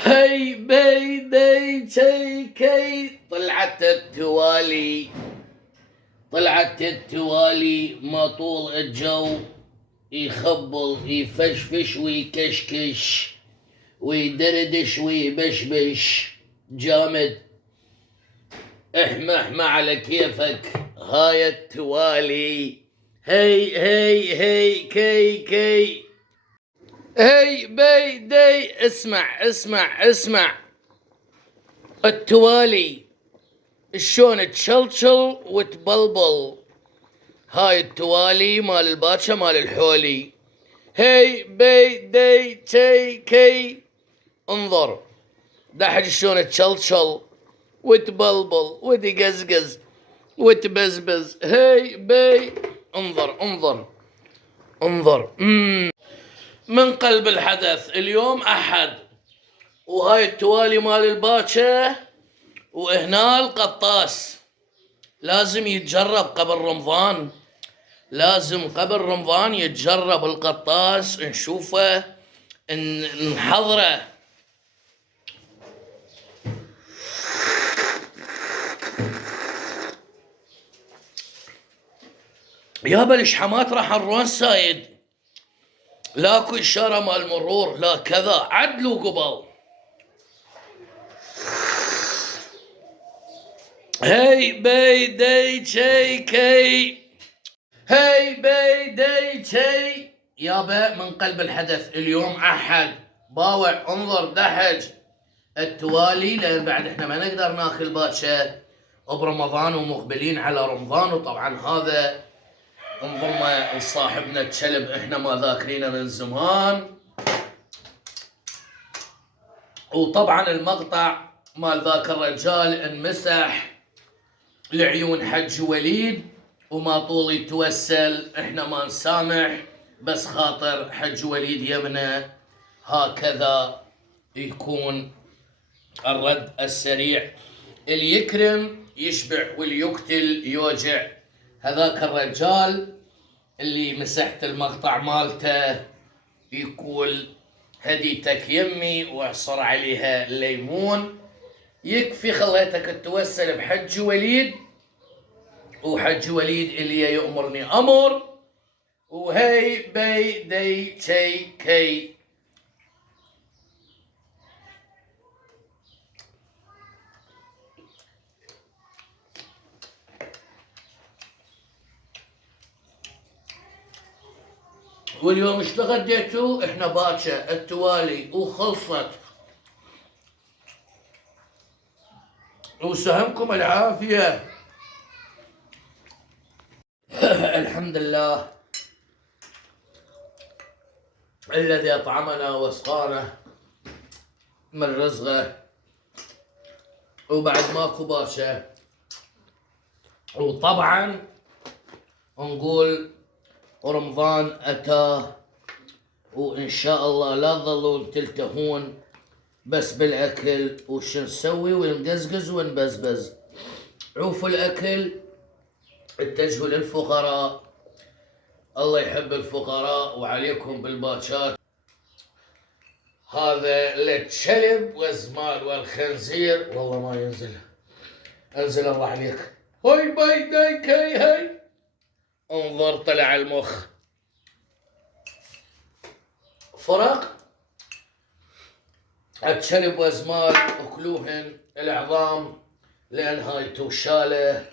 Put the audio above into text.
هي بيدي كي طلعت التوالي ما طول الجو يخبل يفشفش ويكشكش ويدردش ويبشبش جامد. احمح على كيفك هاي التوالي. هي كي هي بيدي اسمع التوالي شلون تشلشل وتبلبل. هاي التوالي مال الباتشا مال الحولي. هي بيدي كي انظر دحج شلون تشلشل وتبلبل وتقزقز وتبزبز. هي بي انظر من قلب الحدث. اليوم احد وهاي التوالي مال الباتشا وهنا القطاس لازم يتجرب قبل رمضان. لازم قبل رمضان يتجرب القطاس نشوفه نحضره. يابا الشحمات راح نرون سايد لاكو اشاره مال مرور لا كذا عدلوا قبل. هي بيدي كي هي بيدي كي يابا من قلب الحدث. اليوم احد باوع انظر دحج التوالي لان بعد احنا ما نقدر ناكل باتشا برمضان ومقبلين على رمضان. وطبعا هذا انظر لصاحبنا الكلب احنا ما ذاكرينه من زمان. وطبعا المقطع مال ذاك الرجال انمسح لعيون حج وليد وما طول يتوسل احنا ما نسامح بس خاطر حج وليد يمنا. هكذا يكون الرد السريع. اللي يكرم يشبع واللي يقتل يوجع. هذاك الرجال اللي مسحت المقطع مالته يقول هديتك يمي واعصر عليها ليمون. يكفي خليتك تتوسل بحج وليد وحج وليد اللي يأمرني أمر. وهي بيدي كي واليوم ايش تغديتوا؟ احنا باتشا التوالي وخلصت. وسهمكم العافية. الحمد لله الذي أطعمنا وسقانا من رزقه. وبعد ماكو باشا. وطبعا نقول رمضان أتاه وإن شاء الله لا تظلون تلتهون بس بالأكل. وش نسوي ونقزقز ونبزبز. عوفوا الأكل اتجهوا للفقراء. الله يحب الفقراء وعليكم بالباتشات. هذا للكلب والزمال والخنزير والله ما ينزل. انزل الله عليك. هاي بيدي كي هاي انظر طلع المخ فرق. الكلب وزمال اكلوهن العظام لان هاي توشاله